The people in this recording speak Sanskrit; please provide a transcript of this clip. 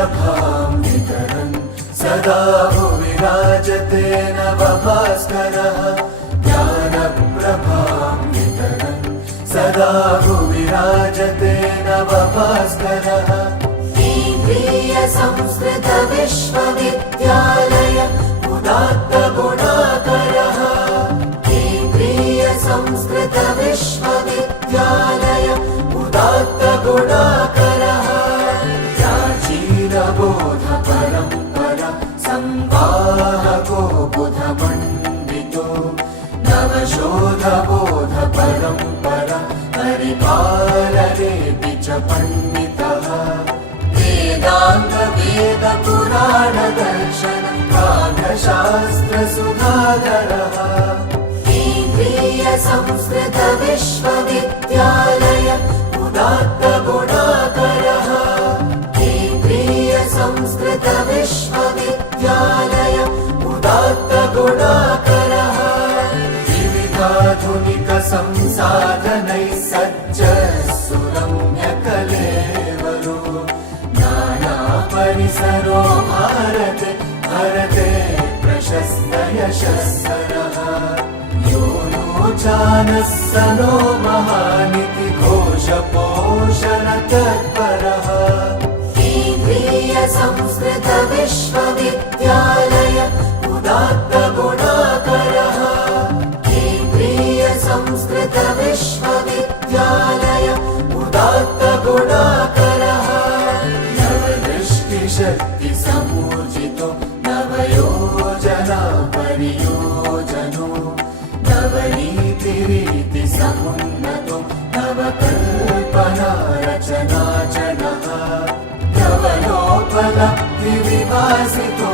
प्रभां वितरन् सदा भुवि राजते नवभास्करः ज्ञानप्रभां वितरन् सदा भुवि राजते नवभास्करः केन्द्रीय संस्कृत विश्वविद्यालय उदात्त गुणाकरः केन्द्रीय संस्कृत विश्वविद्यालय उदात्त गुणाकरः प्राचीनबोध परम्परा संवाहको बुधमण्डितो नवशोधबोध परम्परा परिपालनेऽपि च पण्डितः वेदान्त वेद पुराण दर्शन काव्यशास्त्र सुधाधरः केन्द्रीय संस्कृत विश्वविद्यालय उदात्त गुणाकरः केन्द्रीय संस्कृत विश्वविद्यालय उदात्त गुणाकरः विविधाधुनिक संसाधनैः सज्जः सुरम्य कलेवरो नाना परिसरो भारते भरते प्रशस्त यशस्सरः यो नो जानः स नो महानिति घोषपोषण तत्परः केन्द्रीय संस्कृत विश्वविद्यालय उदात्त गुणाकरः केन्द्रीय संस्कृत विश्वविद्यालय उदात्त गुणाकरः नवदृष्टिशक्ति समूर्जितो नवयोजना परियोजनो नवनीतिरीति समुन्नतो नवकल्पना रचनाचनः नवलोपलब्धि विभासितो